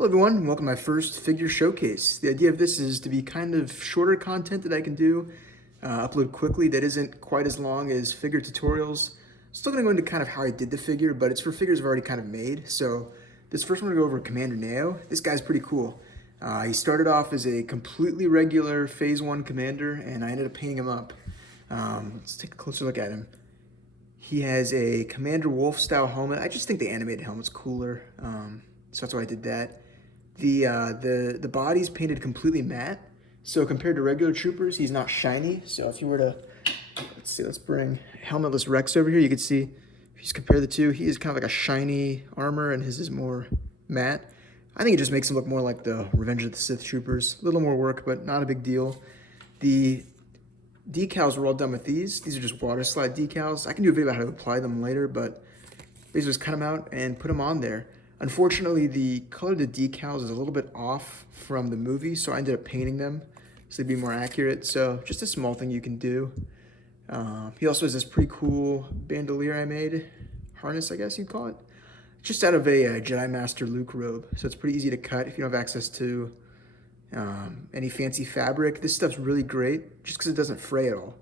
Hello everyone, and welcome to my first figure showcase. The idea of this is to be kind of shorter content that I can do, upload quickly, that isn't quite as long as figure tutorials. Still gonna go into kind of how I did the figure, but it's for figures I've already kind of made. So this first one I'm gonna go over Commander Neyo. This guy's pretty cool. He started off as a completely regular Phase 1 commander, and I ended up painting him up. Let's take a closer look at him. He has a Commander Wolf style helmet. I just think the animated helmet's cooler, so that's why I did that. The body's painted completely matte, so compared to regular troopers, he's not shiny. So if you were to, let's bring helmetless Rex over here. You can see, if you just compare the two, he is kind of like a shiny armor, and his is more matte. I think it just makes him look more like the Revenge of the Sith troopers. A little more work, but not a big deal. The decals were all done with these. These are just water slide decals. I can do a video about how to apply them later, but basically just cut them out and put them on there. Unfortunately, the color of the decals is a little bit off from the movie, so I ended up painting them so they'd be more accurate. So just a small thing you can do. He also has this pretty cool bandolier I made, harness I guess you'd call it, just out of a Jedi Master Luke robe. So it's pretty easy to cut if you don't have access to any fancy fabric. This stuff's really great just because it doesn't fray at all.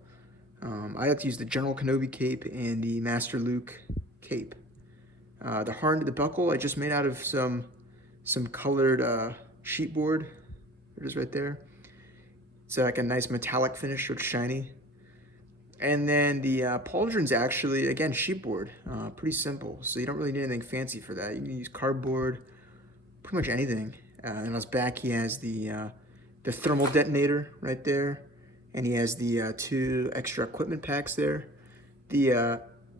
I like to use the General Kenobi cape and the Master Luke cape. The buckle I just made out of some colored sheet board. There it is right there. It's like a nice metallic finish, so it's shiny. And then the pauldron's actually, again, sheet board. Pretty simple, so you don't really need anything fancy for that. You can use cardboard, pretty much anything. And on his back, he has the thermal detonator right there, and he has the 2 extra equipment packs there.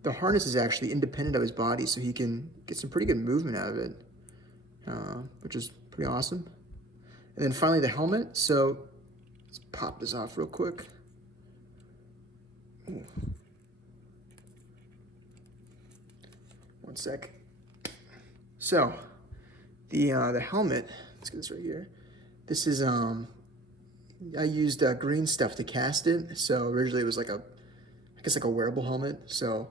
The harness is actually independent of his body, so he can get some pretty good movement out of it, which is pretty awesome. And then finally the helmet. So let's pop this off real quick. Ooh. One sec. So the helmet, let's get this right here. This is I used green stuff to cast it. So originally it was like I guess like a wearable helmet. So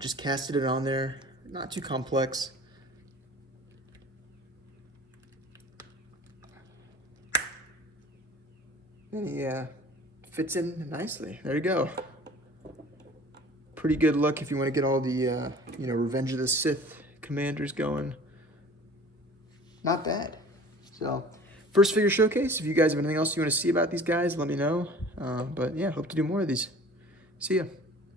just casted it on there, not too complex. And he fits in nicely. There you go. Pretty good look if you want to get all the Revenge of the Sith commanders going. Not bad. So first figure showcase. If you guys have anything else you want to see about these guys, let me know. But yeah, hope to do more of these. See ya.